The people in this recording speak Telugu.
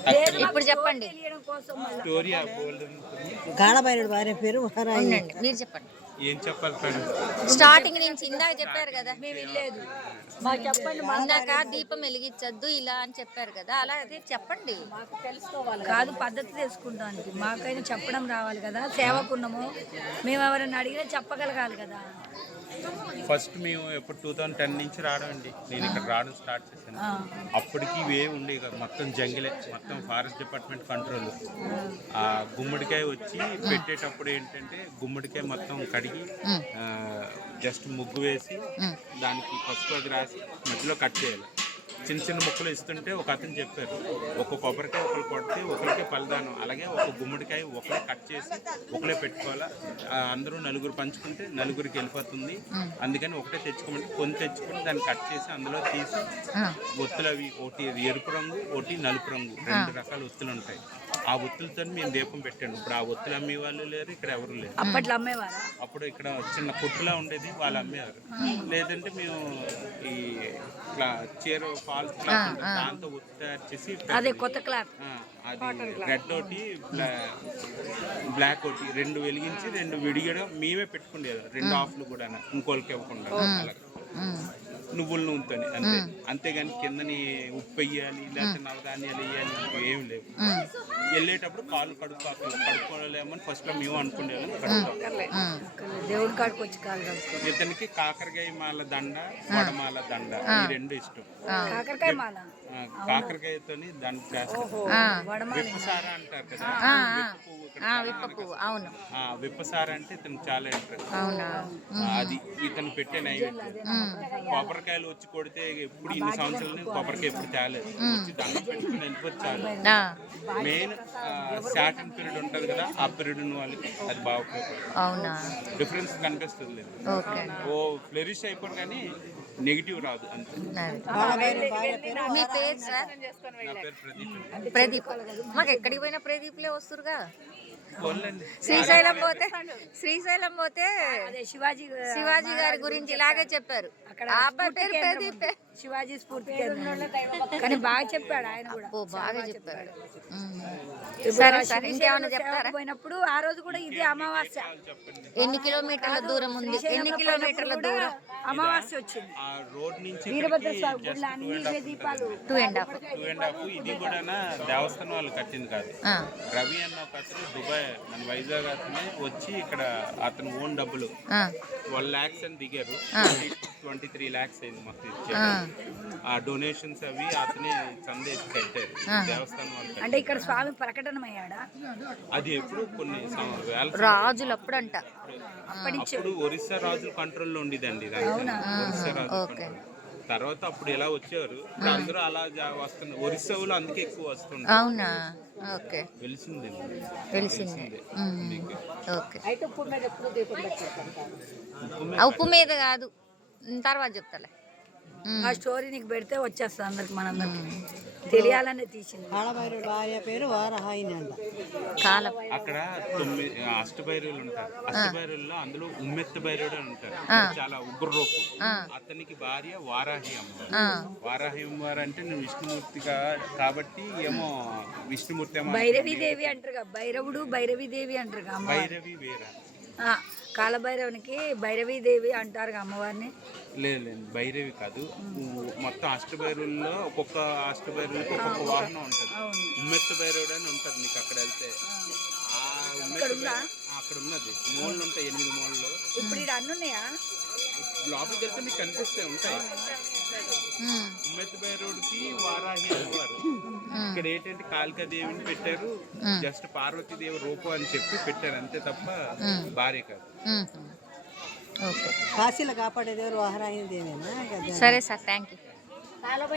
ఇప్పుడు చెప్పండి. స్టోరీ గాడబైరుడు భార్య పేరు ఉండండి, మీరు చెప్పండి. ఏం చెప్పాలి మేడం? స్టార్టింగ్ నుంచి ఇందాక చెప్పారు కదా, చెప్పండి. ఇందాక దీపం వెలిగించద్దు ఇలా అని చెప్పారు కదా, అలా అదే చెప్పండి. కాదు, పద్ధతి తెలుసుకుంటానికి మాకైనా చెప్పడం రావాలి కదా. సేవకున్నాము మేము, ఎవరైనా అడిగినా చెప్పగలగాలి కదా. ఫస్ట్ మేము ఎప్పుడు 2010 నుంచి రావడం అండి. నేను ఇక్కడ రావడం స్టార్ట్ చేశాను. అప్పటికి ఇవే ఉండేవి కదా, మొత్తం జంగిలే, మొత్తం ఫారెస్ట్ డిపార్ట్మెంట్ కంట్రోల్. ఆ గుమ్మడికాయ వచ్చి పెట్టేటప్పుడు ఏంటంటే గుమ్మడికాయ మొత్తం కడిగి జస్ట్ ముగ్గు వేసి దానికి పసుపు అది రాసి మధ్యలో కట్ చేయాలి. చిన్న చిన్న ముక్కలు ఇస్తుంటే ఒక అతను చెప్పారు, ఒక కొబ్బరికాయ ఒకరు కొడితే ఒకరికే ఫలిదానం, అలాగే ఒక గుమ్మడికాయ ఒకరే కట్ చేసి ఒకరే పెట్టుకోవాలా, అందరూ నలుగురు పంచుకుంటే నలుగురికి వెళ్ళిపోతుంది, అందుకని ఒకటే తెచ్చుకోమంటే కొన్ని తెచ్చుకొని దాన్ని కట్ చేసి అందులో తీసి ఒత్తులు అవి ఒకటి ఎరుపు రంగు ఒకటి నలుపు రంగు 2 రకాల ఒత్తులు ఉంటాయి. ఆ ఒత్తులతో మేము దీపం పెట్టాను. ఇప్పుడు ఆ ఒత్తులు అమ్మే వాళ్ళు లేరు, ఇక్కడ ఎవరు లేరు. అప్పట్లో అమ్మేవారు. అప్పుడు ఇక్కడ చిన్న కొట్టులా ఉండేది, వాళ్ళు అమ్మేవారు. లేదంటే మేము ఈ చీర ఫాల్స్ క్లాత్ దాంతో ఒత్తి తయారు చేసి అదే కొత్త క్లాత్, అది రెడ్ ఒకటి బ్లాక్ ఒకటి 2 వెలిగించి 2 విడిగడం మేమే పెట్టుకునేది. 2 ఆఫ్లు కూడా ఇంకోళ్ళకి ఇవ్వకుండా అలాగే నువ్వుల నూనెతోని అంతే. అంతేగాని కిందని ఉప్పు వేయాలి లేకపోతే నవధాన్యాలు వేయాలి ఏం లేవు. వెళ్ళేటప్పుడు కాళ్ళు కడుక్కోలేమని ఫస్ట్ లో మేము అనుకునేవాళ్ళం. దేవుడి కాడికి వచ్చి కాళ్ళు. ఇతనికి కాకరకాయ మాల దండ, వడమాల దండ ఈ 2 ఇష్టం. కాకరకాయ మాల, కాకరకాయతోని దండ చేస్తారు. విప్పసార అంటారు కదా, విప్పసార అంటే ఇతనికి చాలా ఇంట్రెస్ట్. అది ఇతను పెట్టే నైవేద్యం. కొబ్బరికాయలు వచ్చి కొడితే ఎప్పుడు ఇన్ని సంవత్సరాలు కొబ్బరికాయ ఎప్పుడు తేలేదు, వచ్చి దండం పెట్టుకుని వెళ్ళిపోతే చాలు. మెయిన్ సాటన్ పీరియడ్ ఉంటుంది కదా, ఆ పీరియడ్ ఉన్న వాళ్ళకి అది బాగా డిఫరెన్స్ కనిపిస్తుంది. లేదు ఓ ఫ్లరిష్ అయిపోరు కానీ నెగిటివ్ రాదు అంతే. మీ పేరు సార్? నా పేరు ప్రదీప్. ప్రదీప్. మాకు ఎక్కడికి పోయినా ప్రదీప్లే వస్తురుగా. శ్రీశైలం పోతే శివాజీ గారి గురించి ఇలాగే చెప్పారు. ఆ అబ్బాయి పేరు ప్రదీప్. శివాజీ స్ఫూర్తి కానీ బాగా చెప్పాడు ఆయన కూడా. బాగా చెప్పాడు. సరే సార్, ఇంకేమైనా చెప్తారా? పోయినప్పుడు ఆ రోజు కూడా ఇది అమావాస్య. ఎన్ని కిలోమీటర్ల దూరం ఉంది? ఎన్ని కిలోమీటర్ల దూరం? అమావాస్య వచ్చింది. ఆ రోడ్ నుంచి వీరభద్ర స్వామి గుడిలో అన్ని దీపాలు 2.5. ఇది కూడా దేవస్థానం వాళ్ళు కట్టింది కాదు. రవి అన్న ఒక అతను దుబాయ్ మన వైజాగ్ అతనే వచ్చి ఇక్కడ అతను ఓన్ డబ్బులు 12 lakhs అని దిగారు. 23 lakhs అయింది మొత్తం ఇచ్చారు. ఆ డొనేషన్స్ అవి అతనే చందేసి కట్టారు దేవస్థానం వాళ్ళు. అంటే ఇక్కడ స్వామి ప్రకటనమయ్యాడా? అది ఎప్పుడు కొన్ని వేల రాజులు అప్పుడంట. అప్పుడు ఒరిస్సా రాజుల కంట్రోల్లో ఉండేదండి. ఒరిస్సా రాజు తర్వాత అప్పుడు ఎలా వచ్చేవారు, ఇప్పుడు అందరూ అలా వస్తున్నారు. ఒరిస్సా వాళ్ళు అందుకే ఎక్కువ వస్తున్నారు. అవునా? ఓకే, తెలిసింది. ఉప్పు మీద కాదు, తర్వాత చెప్తాలే. ఆ స్టోరీ నీకు పెడితే వచ్చేస్తుంది అందరికి, మనందరికి తెలియాలనే తీసింది. గాడబైరుడు భార్య పేరు వారహాయిని అంట. అక్కడ 9 అష్టభైరవులు ఉంటారు. అష్టభైరవుల్లో అందులో ఉమ్మెత్త భైరవుడు అని ఉంటారు, చాలా ఉగ్ర రూపం. అతనికి భార్య వారాహి అమ్మవారు. వారాహి అమ్మవారు అంటే నేను విష్ణుమూర్తిగా కాబట్టి ఏమో విష్ణుమూర్తి ఏమో భైరవీదేవి అంటారు. భైరవుడు భైరవీదేవి అంటారు. భైరవి వేరా? కాలభైరవునికి భైరవీదేవి అంటారు అమ్మవారిని. లేదు, భైరవి కాదు. మొత్తం అష్టభైరవుల్లో ఒక్కొక్క అష్టభైరవులకి ఒక్కొక్క వాహనం ఉంటుంది. ఉమ్మెత్త భైరవుడు అని ఉంటుంది. నీకు అక్కడ వెళ్తే ఆ ఉమ్మెత్త అక్కడ ఉన్నది. మూలలు ఉంటాయి, 8 మూలలు. ఇప్పుడు ఇక్కడ అన్ని ఉన్నాయా? లోపలికి వెళ్తే మీకు కనిపిస్తే ఉంటాయి. ఉమ్మెత్త భైరవుడికి వారాహి అమ్మవారు. ఇక్కడ ఏంటంటే కాళికాదేవిని పెట్టారు, జస్ట్ పార్వతీదేవి రూపం అని చెప్పి పెట్టారు అంతే తప్ప భార్య కాదు. కాశీలో కాపాడేదేవారు వారాహి దేవేనా? సరే సార్, థ్యాంక్ యూ.